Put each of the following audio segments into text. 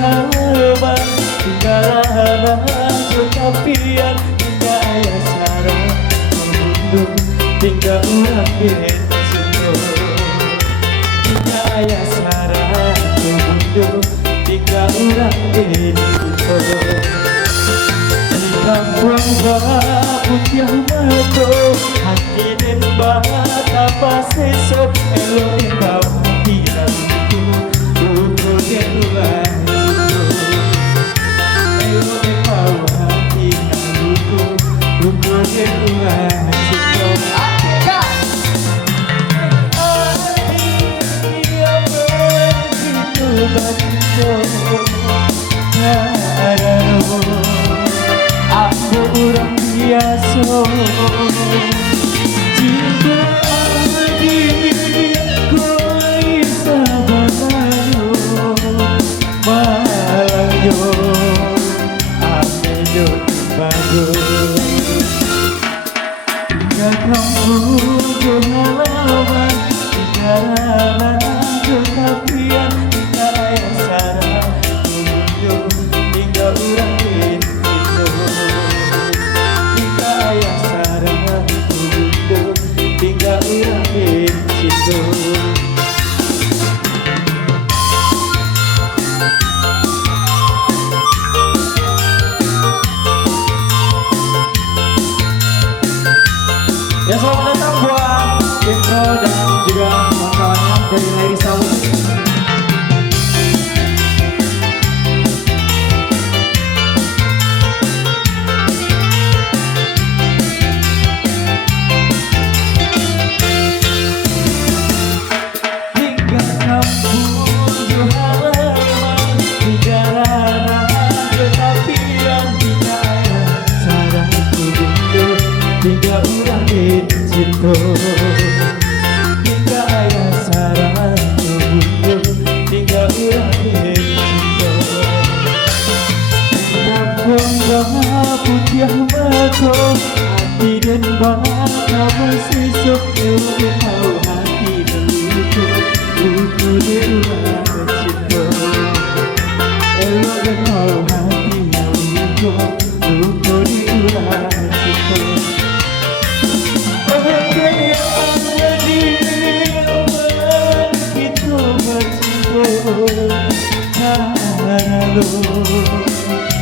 halaman tinggalan kekapian hingga ayah sarang membunuh tinggal urang bensinto hingga ayah sarang membunuh tinggal urang bensinto di kampung putih mato hati dan bata pas esok elo embau tidak ukur dan ulang elo embau hati ukur dan ulang aku orang biasa jika adikku sabarano malanyo ameyo bagus hingga kampung halaman tinggalan kekapian hingga ayah sarang mengunjung hingga urang bensinto hingga ayah sarang mengunjung hingga urang bensinto. Ya selamat datang buat Indro dan juga kawan-kawannya dari Lady Sound. Hingga kampung halaman tinggalan kekapian hingga ayah sarang mengunjung hingga urang bensinto hingga ayah sarang mengunjung hingga urang bensinto kampung putih mato hati dan bata bersisuk elo embau hati dan ukur dan ulang bensinto elo embau hati dan ukur dan ulang bensinto.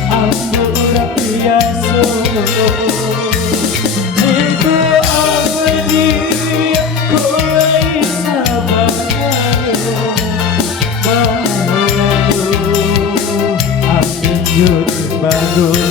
Aku orang biasa itu abadi aku sabarano malu aku bagus